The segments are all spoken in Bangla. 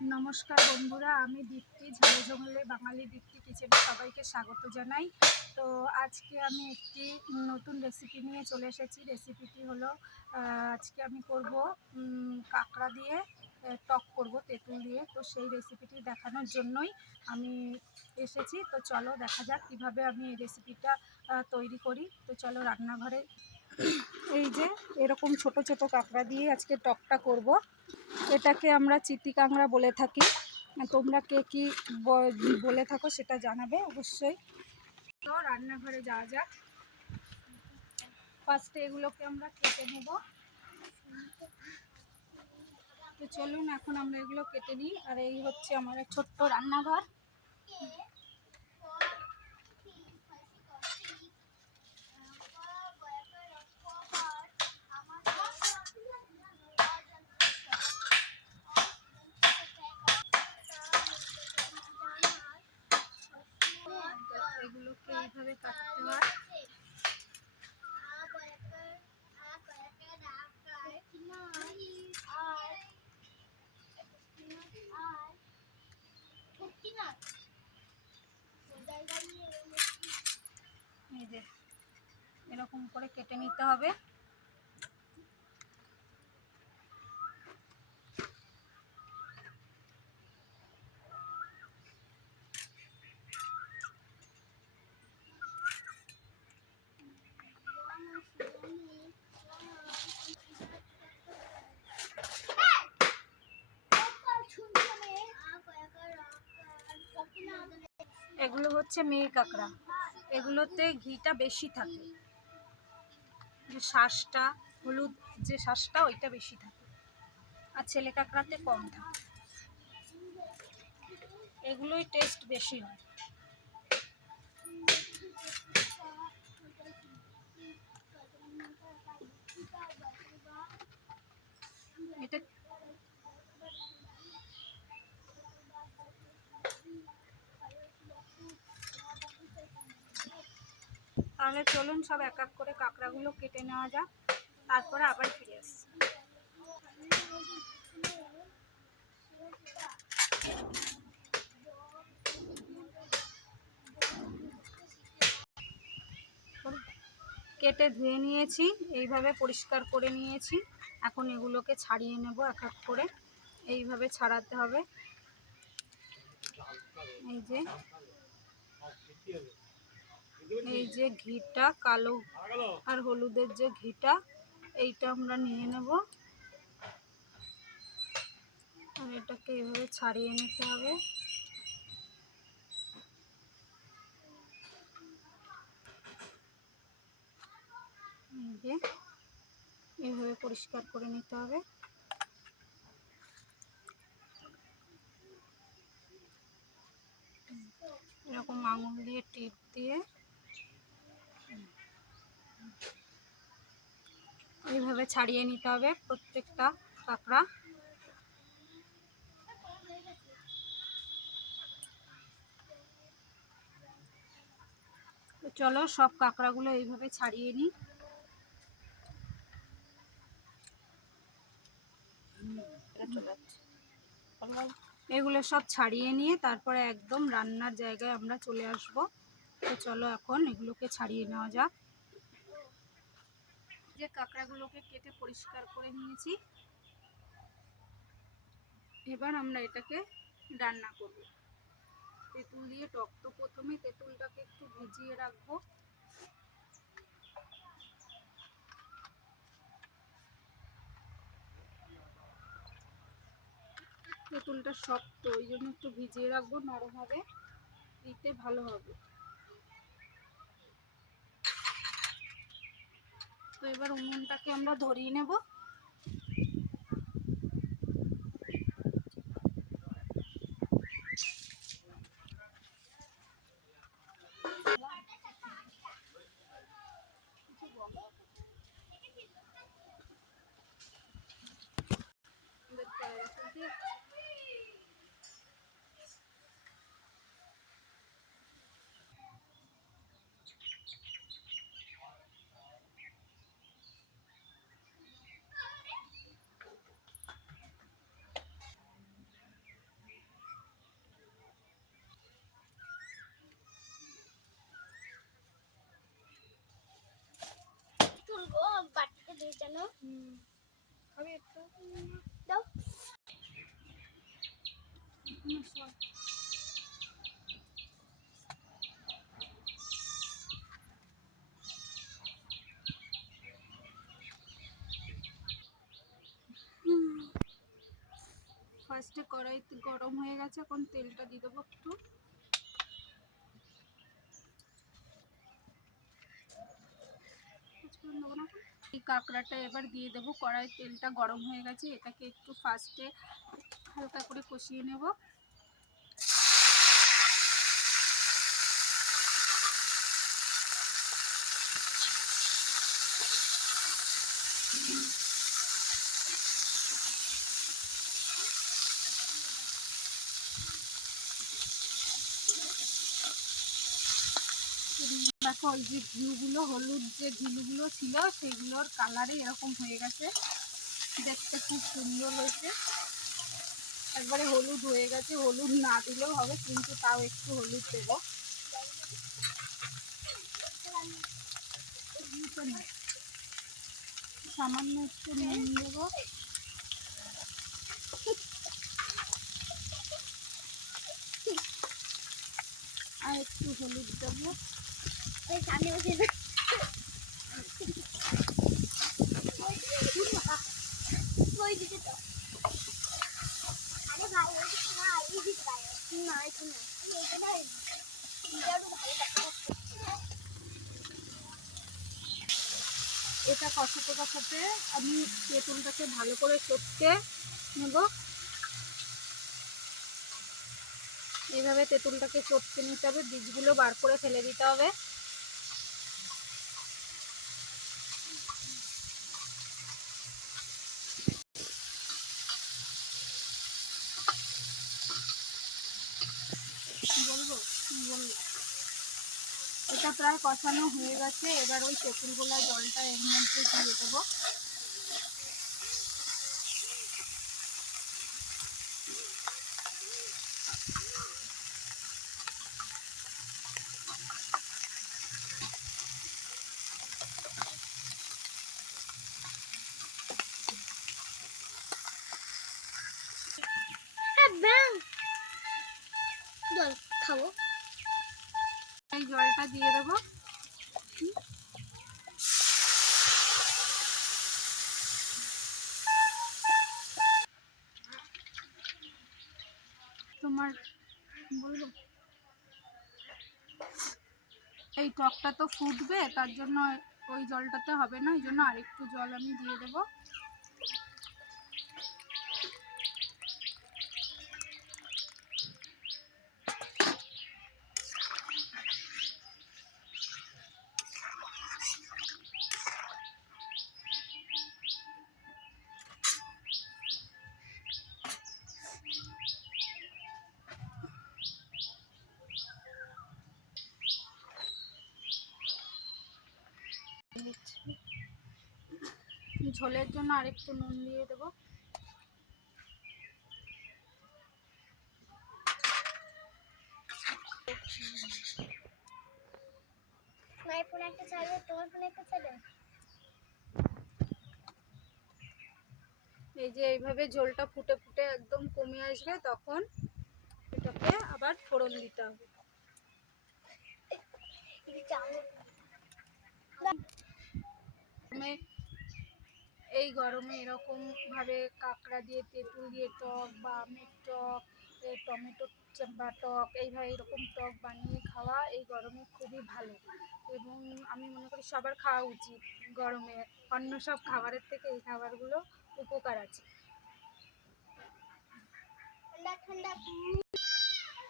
নমস্কার বন্ধুরা, আমি দীপ্তি, ঝালে জঙ্গলে বাঙালি দীপ্তি কিচেনে সবাইকে স্বাগত জানাই। তো আজকে আমি একটি নতুন রেসিপি নিয়ে চলে এসেছি। রেসিপিটি হলো আজকে আমি করব কাঁকড়া দিয়ে টক করব তেঁতুল দিয়ে। তো সেই রেসিপিটি দেখানোর জন্যই আমি এসেছি। তো চলো দেখা যাক কীভাবে আমি এই রেসিপিটা তৈরি করি। তো চলো রান্নাঘরে। এই যে এরকম ছোট ছোট কাঁকড়া দিয়ে আজকে টকটা করব। এটাকে আমরা চিতি কাঁকড়া বলে থাকি। তোমরা কে কী বলে থাকো সেটা জানাবে অবশ্যই। তো রান্নাঘরে যাওয়া যাক। ফার্স্টে এগুলোকে আমরা কেটে নেব। তো চলুন এখন আমরা এগুলো কেটে নিই। আর এই হচ্ছে আমার ছোট্ট রান্নাঘর। এগুলোকে এইভাবে কাটতে হয়। এই যে এরকম করে কেটে নিতে হবে। এগুলো হচ্ছে মেয়ে কাঁকড়া। এগুলোতে ঘিটা বেশি থাকে, যে শ্বাসটা হলুদ যে শ্বাসটা ওইটা বেশি থাকে, আর ছেলে কাঁকড়াতে কম থাকে। এগুলোই টেস্ট বেশি হয়। এটা তাহলে চলুন সব এক এক করে কাঁকড়াগুলো কেটে নেওয়া যাক, তারপরে আবার ফিরে আসছি। কেটে ধুয়ে নিয়েছি, এইভাবে পরিষ্কার করে নিয়েছি। এখন এগুলোকে ছাড়িয়ে নেব এক এক করে। এইভাবে ছাড়াতে হবে। এই যে ঘিটা, কালো আর হলুদের যে ঘিটা, এইটা আমরা নিয়ে নেব। আর এটাকে এইভাবে ছাড়িয়ে নিতে হবে। এই যে এইভাবে পরিষ্কার করে নিতে হবে। এরকম আঙুল দিয়ে টিপ দিয়ে এইভাবে ছাড়িয়ে নিতে হবে প্রত্যেকটা কাঁকড়া। তো চলো সব কাঁকড়াগুলো এইভাবে ছাড়িয়ে নিই। এগুলো সব ছাড়িয়ে নিয়ে তারপরে একদম রান্নার জায়গায় আমরা চলে আসব। তো চলো এখন এগুলোকে ছাড়িয়ে নেওয়া যাক। যে কাঁকড়াগুলোকে কেটে পরিষ্কার করে নিয়েছি, এবার আমরা এটাকে রান্না করব তেঁতুল দিয়ে টক। তো প্রথমে তেঁতুলটাকে একটু ভিজিয়ে রাখবো। তেঁতুলটা শক্ত, ওই জন্য একটু ভিজিয়ে রাখবো, নরম হবে, দিতে ভালো হবে। তো এবার উনুনটাকে আমরা ধরিয়ে নেব। জানো আমি একটু দাও ফার্স্টে কড়াই গরম হয়ে গেছে, এখন তেলটা দিয়ে দেবো একটু। এই কাঁকড়াটা এবার দিয়ে দেবো। কড়াই তেলটা গরম হয়ে গেছে, এটাকে একটু ফার্স্টে হালকা করে কষিয়ে নেব। দেখো ওই যে ঘিউগুলো, হলুদ যে ঘিলুগুলো ছিল সেগুলোর কালারে এরকম হয়ে গেছে, দেখতে খুব সুন্দর হয়েছে। একবারে হলুদ হয়ে গেছে, হলুদ না দিলেও হবে কিন্তু তাও একটু হলুদ দেবো। সামান্য একটু নুন দেবো, আর একটু হলুদ দেবো। সামনে বসে ওই দিকে তো আরে ভাই ওই দিকে না এই দিকে না এখানে না এটা কষাতে কষাতে আমি তেঁতুলটাকে ভালো করে চটকে নেব। এইভাবে তেঁতুলটাকে চটকে নিতে হবে, বীজগুলো বার করে ফেলে দিতে হবে। এটা প্রায় কষানো হয়ে গেছে, এবার ওই তেঁতুলগোলা জলটা এর মধ্যে দিয়ে দেবো। জল খাবো এই জলটা দিয়ে দেবো। তোমার বলবো এই টকটা তো ফুটবে, তার জন্য ওই জলটাতে হবে না, ওই জন্য আরেকটু জল আমি দিয়ে দেবো। ঝোলের জন্য আরেকটু নুন দিয়ে দেবো। মায়ের ফোন একটা চাইবে তোমার ফোন একটা চাইবে এই যে এইভাবে ঝোলটা ফুটে ফুটে একদম কমে আসবে, তখন এটাকে আবার ফোড়ন দিতে হবে। এই গরমে এরকম ভাবে কাঁকড়া দিয়ে, তেঁতুল দিয়ে টক বা আমের টক, টমেটো বা টক, এইভাবে এরকম টক বানিয়ে খাওয়া এই গরমে খুবই ভালো, এবং আমি মনে করি সবার খাওয়া উচিত। গরমে অন্য সব খাবারের থেকে এই খাবারগুলো উপকার আছে।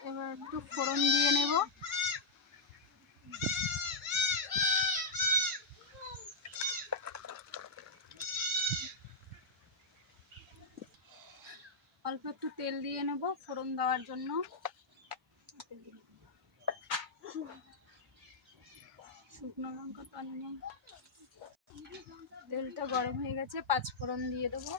এবার একটু ফোড়ন দিয়ে নেব। অল্প একটু তেল দিয়ে নেব ফোড়ন দেওয়ার জন্য। শুকনো লঙ্কা তো নেই। তেলটা গরম হয়ে গেছে, 5 ফোড়ন দিয়ে দেবো।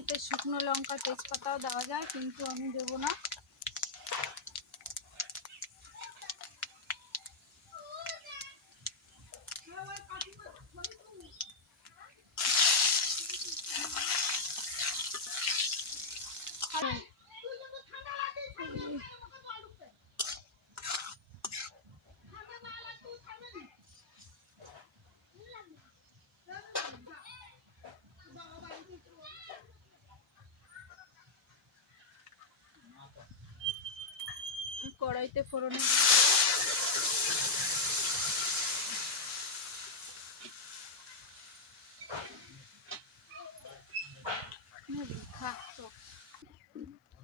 এতে শুকনো লঙ্কা তেজপাতাও দেওয়া যায়, কিন্তু আমি দেবো না। কড়াইতে ফোড়নে দিয়ে দেবো।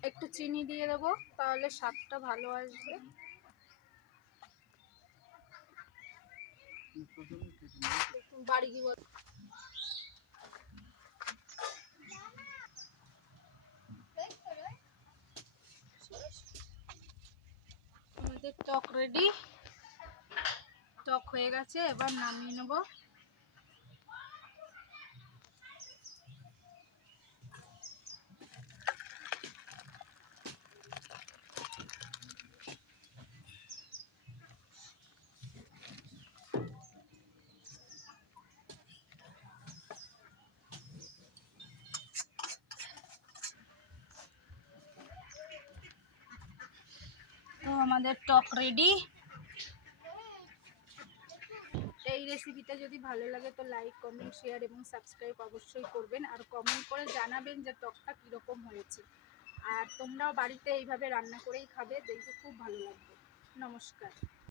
একটু চিনি দিয়ে দেবো, তাহলে স্বাদটা ভালো আসবে। বাড়ি কি বল, আমাদের টক রেডি, টক হয়ে গেছে, এবার নামিয়ে নেব। তো আমাদের টক রেডি। এই রেসিপিটা যদি ভালো লাগে তো লাইক, কমেন্ট, শেয়ার এবং সাবস্ক্রাইব অবশ্যই করবেন, আর কমেন্ট করে জানাবেন যে টকটা কীরকম হয়েছে। আর তোমরাও বাড়িতে এইভাবে রান্না করেই খাবে, দেখবে খুব ভালো লাগবে। নমস্কার।